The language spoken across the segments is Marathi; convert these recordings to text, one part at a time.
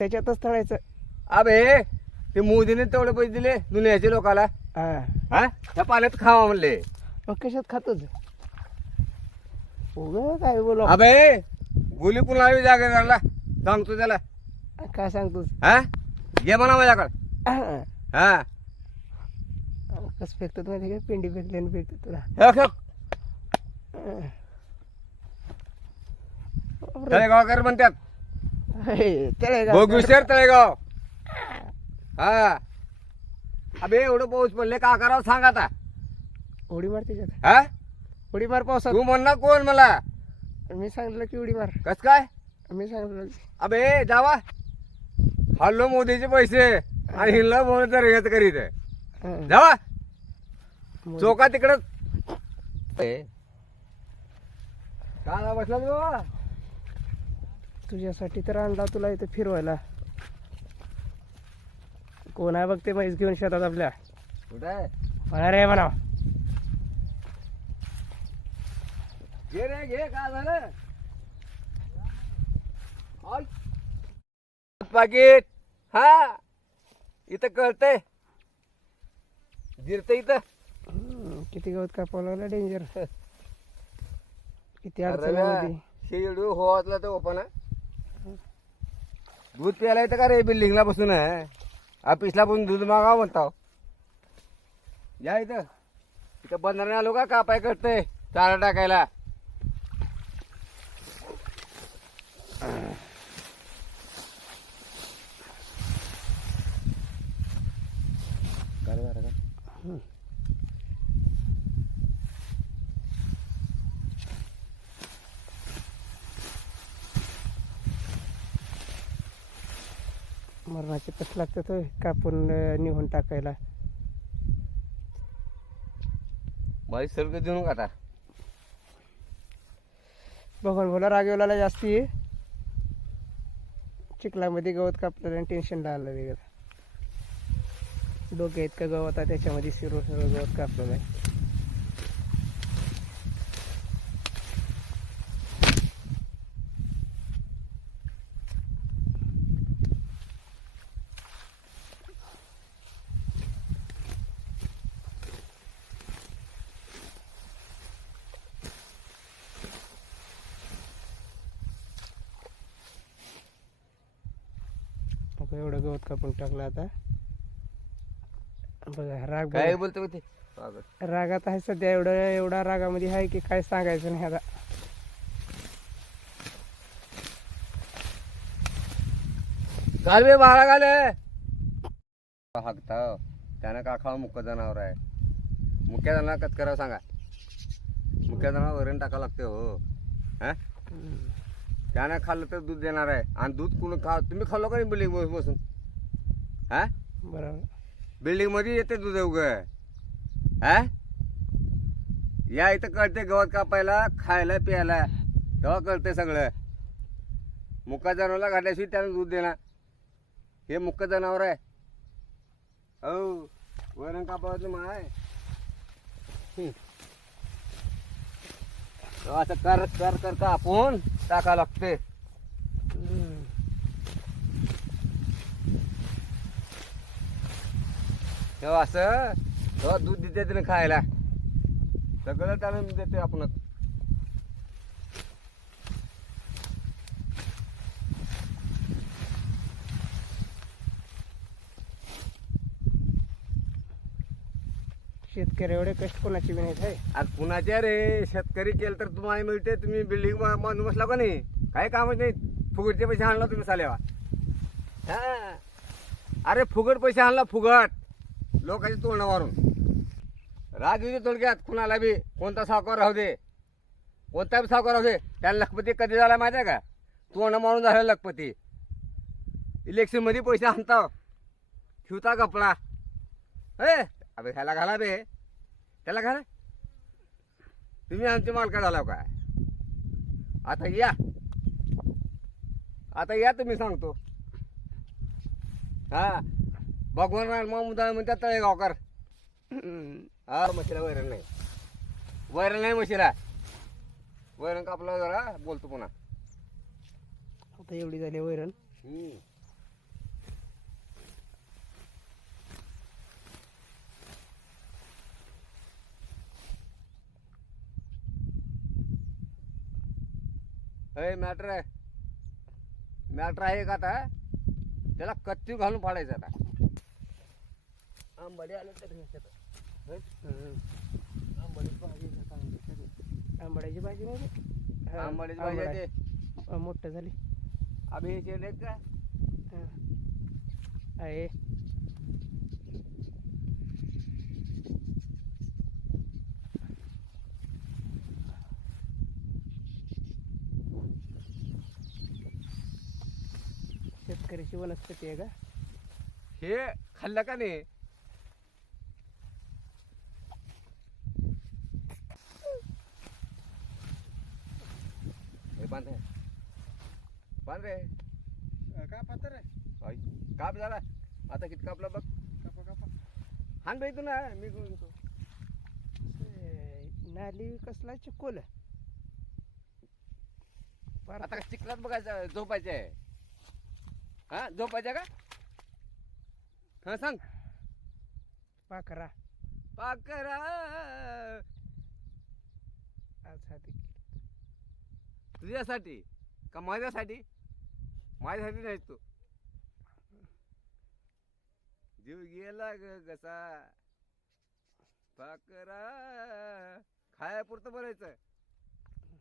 त्याच्यातच तळायचं. अबे ते मोदीने तेवढे पैसे दिले दुनियाच्या लोकाला. हा. हा? त्या पाण्यात खावा म्हणले. मग कशात खातोच उगं काय बोल अबे गोली कुणा जागा झाला सांगतो त्याला. काय सांगतोस? हा? ये म्हणा माझ्याकडे. हा. कसं फेकतात माहिती का? पिंडी फेकल्याने फेकतात तुला. हे बघ, तळेगावकर म्हणतात हे, तळेगाव. भोगविशेर तळेगाव. हा. अबे एवढं पाऊस पडले का करावं सांग आता. उडी मार त्याच्यात. हा? उडी मार पावसात. तू म्हणणार कोण मला. मी सांगितलं की उडी मार. कस काय? मी सांगितलं अबे जावा. हल्लो मोदीचे पैसे. आणि म्हणून तर हेच करीत आहे. हा. जावा. चोका तिकडं. का बसला तू? तुझ्यासाठी तर आणला तुला इथं फिरवायला. कोण आहे बघ ते म्हैस घेऊन शेतात आपल्या? कुठं आहे? म्हणा रे म्हणा घे रे घे काय झालं? आय. पाकिट. हा. इथं कळतंय. जिरत इथं. हम्म, किती गवत कापावं लागला डेंजर किती अडचण आहे. शेडू होवातला तो ओपन दूध प्यायला येतं का रे बिल्डिंगला बसून? आहे ऑफिसला पण दूध मागावं म्हणता या इथं. इथं बंधारे आलो का? कापाय करतंय चारा टाकायला. मरणाचे कस लागतात होय कापून निघून टाकायला. माझी सर्ग देऊ नका आता. बघून बोला रागवला जास्ती. चिखलामध्ये गवत कापलं आणि टेन्शन आलं वेगळं. डोके इतकं गवत आहे त्याच्यामध्ये शिरो शिरो गवत कापलेलं आहे. एवढं गवत कापून टाकलं आता. बघा राग काय. बोलतो ते. रागात आहे सध्या एवढं एवढा रागामध्ये आहे की काय सांगायचं नाही आता. बे बाळा घाले. हाकता त्यानं का खावा मुक्या जनावर आहे? मुक्या जनावर कच करावं सांगा. मुक्या जनावर वरण टाकावं लागते हो. हा? त्यानं खाल्लं तर दूध देणार आहे. आणि दूध कुण खा तुम्ही खाल्लं का बिल्डिंग बसून? हा? बरोबर. बिल्डिंगमध्ये येते दूध उग. हा? या इथं कळते गवत कापायला खायला प्यायला. तेव्हा कळते सगळं. मुका जनावरला घातल्याशिवाय त्यानं दूध देणार. हे मुक्क जनावर आहे. हो वरण कापायचं माय. असं कर कर कर कापून टाका लागते. तेव्हा असं तेव्हा दूध देते ना खायला. सगळं टाळून देते आपण शेतकरी एवढे कष्ट कोणाची बी नाहीत आहे आज कुणाचे रे? शेतकरी केलं तर तुम्हाला मिळते तुम्ही बिल्डिंग बांधून बसला का नाही? काही कामच नाही. फुगटचे पैसे आणला तुम्ही सालेवा हा. अरे फुगट पैसे आणला फुगट. लोकांची तोंड मारून राग येऊ कुणाला बी. कोणता सावकार राहू दे. कोणता बी सावकार राहू दे. त्याला लखपती कधी झाला माहिती आहे का? तोंड मारून झाला लखपती. इलेक्शनमध्ये पैसे आणता. ठेवता कपडा. ए अबे ह्याला घाला बे. त्याला घाला. तुम्ही आमचे मालका झाला काय? आता या. आता या तुम्ही सांगतो. हा. भगवान मुदा म्हणतात तळेगावकर. हा म्हशीला वैरण नाही. वैरण नाही म्हशीला. वैरण कापला जरा बोलतो पुन्हा. आता एवढी झाली वैरण. हम्म. अय मॅटर आहे मॅटर आहे का आता त्याला कत्ती घालून फाडायचं आता आंबाडी आलं तर ह्याच्यात. होय? आंबाडीची भाजी आहे चांगली सगळी. आंबाड्याची भाजी म्हणजे हा, आंबाडीची भाजी आंबाडा. आहे ते. अ, मोठं झाली आम्ही हे शेंड आहेत का हा. शेतकऱ्याची वनस्पती आहे का? हे खाल्लं का नाही? हे बांध रे. बांध रे. का पात्र आई, काप झाला आता किती कापला बघ. कापा कापा. हान बाई तू ना मी घेऊन येतो. ए, नाली कसला चिकोल पार आता चिखलात बघायचं झोपायचं आहे हा झोपायचं का? हा सांग. पाखरा. पाकरा तुझ्यासाठी का माझ्यासाठी? माझ्यासाठी नाही तू. जीव गेला ग कसा? पाकरा खायापुरतं बरायचं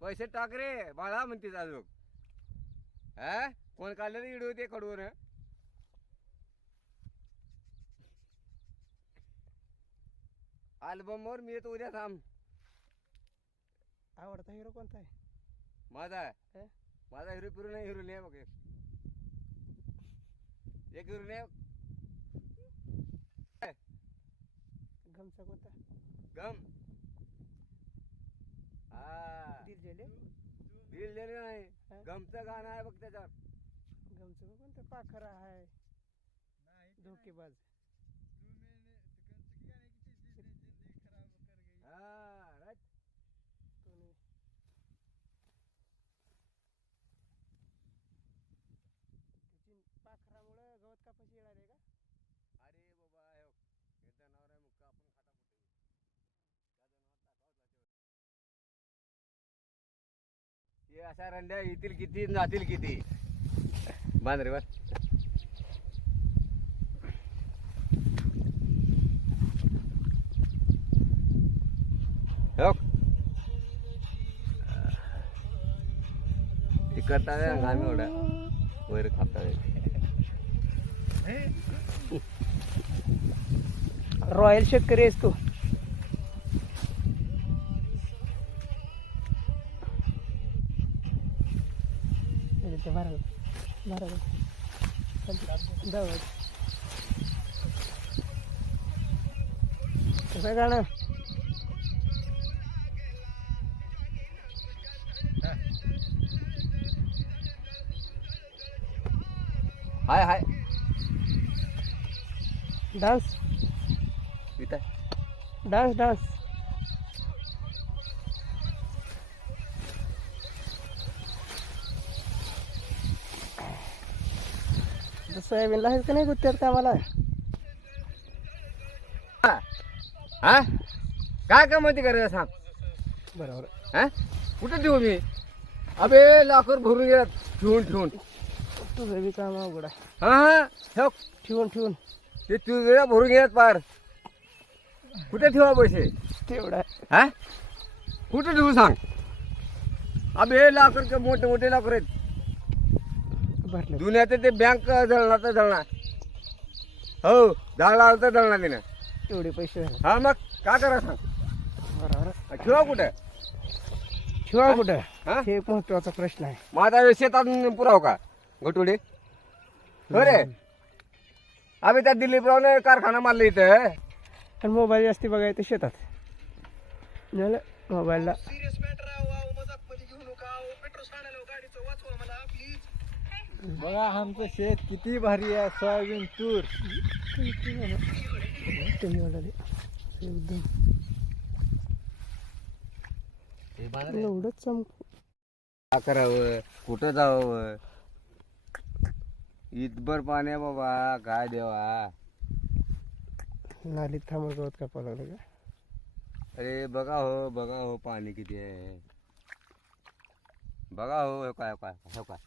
पैसे टाक रे बाळा म्हणते अजून. हा? कोण काढलेलं इडू ते कडवून अल्बमवर मी येतो उद्या थांब. आवडता हिरो कोणता आहे? माझा? हे? माझा हिरो पिरू नाही हिरो नाही बघ एक. हिरो नाही. गमचा कोणता? गम. हा. दिल दिल नाही? गमचं गाणं आहे बघ त्याच्यावर. गमचं कोणतं पाखरा आहे नाही धोकेबाज. हा. कोणी? त्याची पाखरामुळं गवत कापायची येणार आहे का? अरे बाबा हे बघ, हे जनावर आहे मुक्का आपण खाता कुठे हे अशा रंड्या येतील किती जातील किती? बांध रे बस हे करता आम्ही एवढा. वर खापता रॉयल शेतकरी आहेस तू. ते भरा जाऊ कसं गाणं? Hi hi. डान्स. इथं डान्स. डान्स सोयाबीनला आहेस का नाही गुत्त्यात कामाला? हा. हा? काय माहिती करायचं सांग बरोबर. हा? कुठे ठेवू मी? अबे लाकर भरून गेला ठेवून ठेवून. तुझं बी काम अवघड आहे. हा हा. ठेव. ठेवून ठेवून. ते तुझ्या भरून गेल्यात पार. कुठे ठेवा पैसे? तेवढा आहे. हा? कुठे ठेवू सांग? अबे लाकर के मोठे मोठे लाकर आहेत. भरलं दुनियात ते बँक जळणार तर जळणार. हो जळणार तर जळणार तिने. एवढे पैसे झाले. हा मग काय करा सांग? बरोबर ठेवा कुठे? ठेवा कुठं? हा? हे एक महत्त्वाचा प्रश्न आहे. माझा शेतात पुराव का? घोटुडे हो रे. आम्ही त्या दिलीपरावने कारखाना मारला इथं. आणि मोबाईल जास्ती बघायचं शेतात. झालं मोबाईलला. सिरियस मॅटर आहे मजाकमध्ये घेऊ नका. पेट्रोल सांडायला गाडीचं वाचवा मला प्लीज बघा आमचं शेत किती भारी आहे सोयाबीन तूर. एकदम एवढंच काय करावं? कुठं जावं? इतभर पाणी आहे बाबा काय देवा? नालीत थांबून गवत कापावं लागलं का? अरे बघा हो बघा हो पाणी किती आहे. बघा हो हे काय काय हे काय?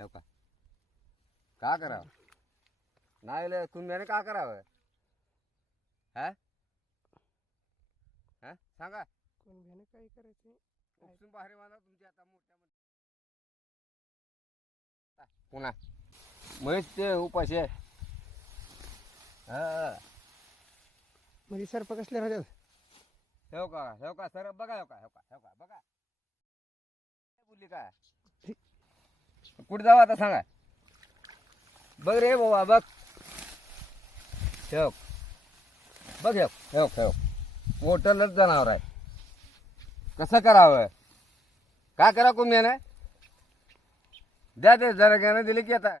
हे काय का करावं? नाही लय, तुम्ही का करावं? हा? हा? सांगा. कोण भेणे काय करायचं उपसून बाहेर माना तुमची आता मोठ्या पुन्हा. म्हैस ते उपाशी हा. म्हणजे सर्प कसले राहतात? हेव का? हेव का? सर बघा हेव का? हेव का? हेव का बघा बोलली काय कुठं जाऊ आता सांगा. बघ रे बाबा बघ. ठेव. बघ ठेव ठेव ठेव. मोठलंच जनावर आहे. कसं करावं? काय करा कुम्याने द्या ते जरा घेणं दिले की आता.